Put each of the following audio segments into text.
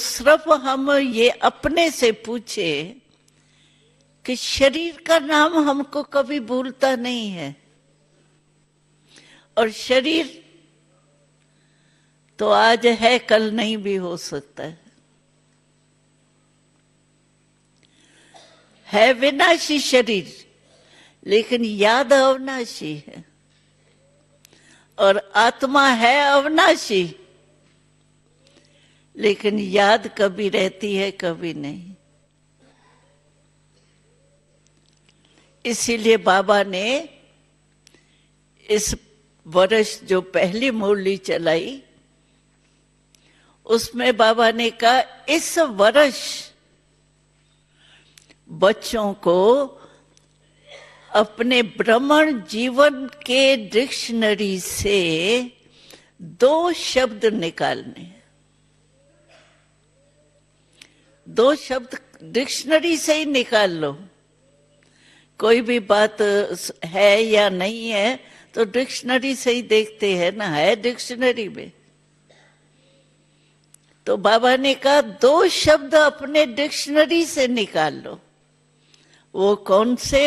सिर्फ हम ये अपने से पूछे कि शरीर का नाम हमको कभी भूलता नहीं है, और शरीर तो आज है, कल नहीं भी हो सकता है विनाशी शरीर, लेकिन याद अविनाशी है। और आत्मा है अविनाशी, लेकिन याद कभी रहती है कभी नहीं। इसीलिए बाबा ने इस वर्ष जो पहली मुरली चलाई, उसमें बाबा ने कहा इस वर्ष बच्चों को अपने भ्रमण जीवन के डिक्शनरी से 2 शब्द निकालने। 2 शब्द डिक्शनरी से ही निकाल लो। कोई भी बात है या नहीं है तो डिक्शनरी से ही देखते हैं ना, है डिक्शनरी में। तो बाबा ने कहा 2 शब्द अपने डिक्शनरी से निकाल लो। वो कौन से?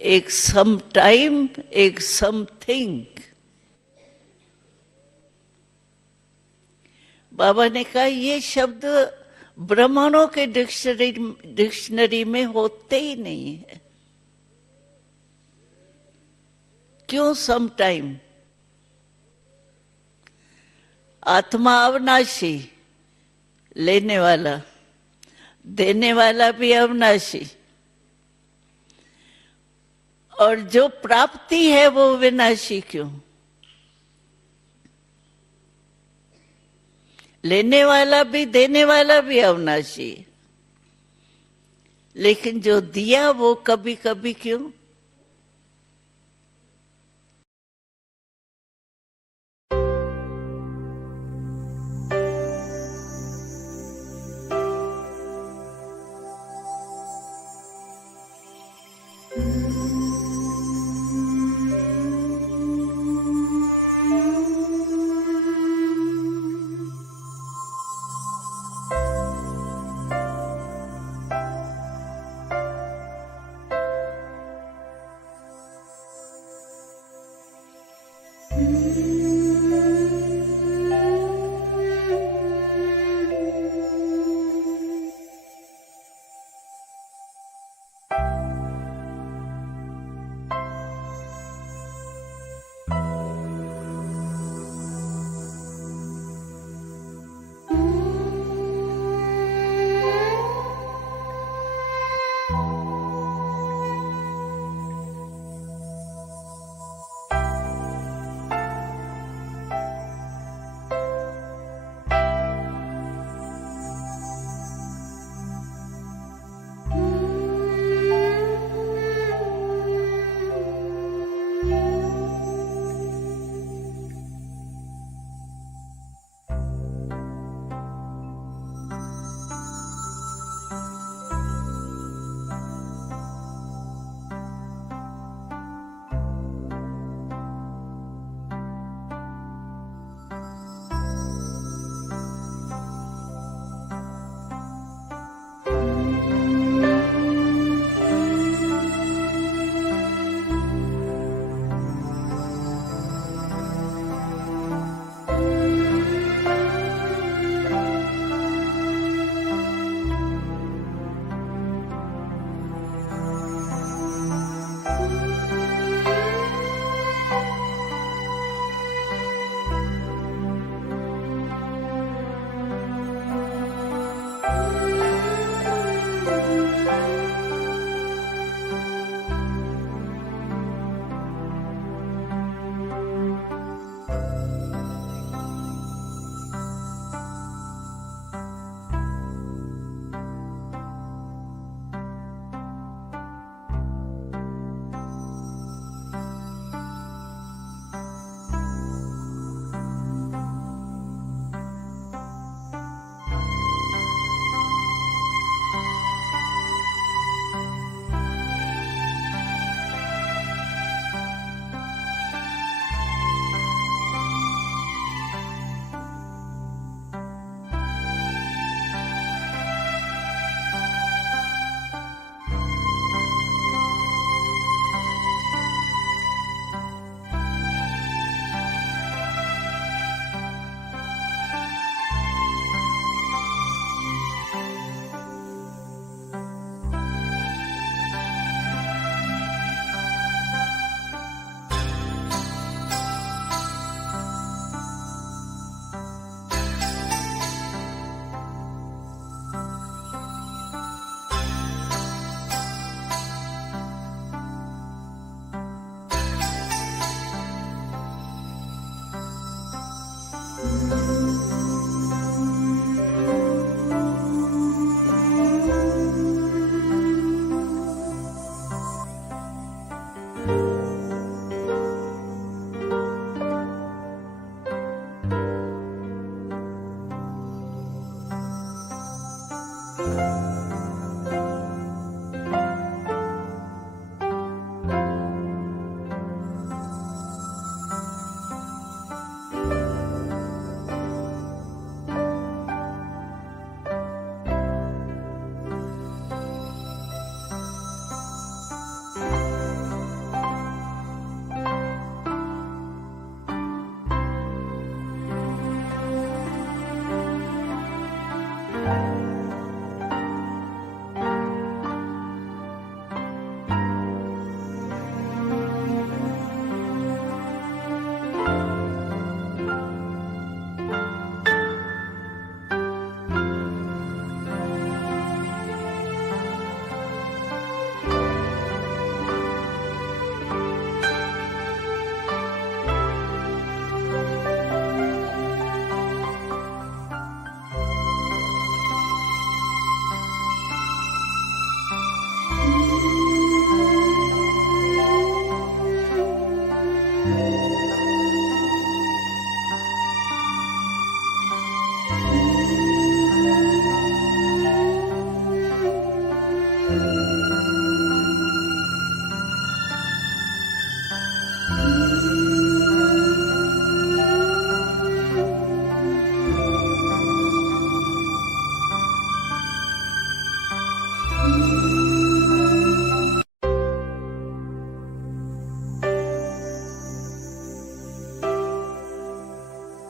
एक सम टाइम, एक समथिंग। बाबा ने कहा ये शब्द ब्राह्मणों के डिक्शनरी में होते ही नहीं है। क्यों सम टाइम? आत्मा अविनाशी, लेने वाला, देने वाला भी अविनाशी, और जो प्राप्ति है वो विनाशी क्यों? लेने वाला भी देने वाला भी अविनाशी, लेकिन जो दिया वो कभी कभी क्यों?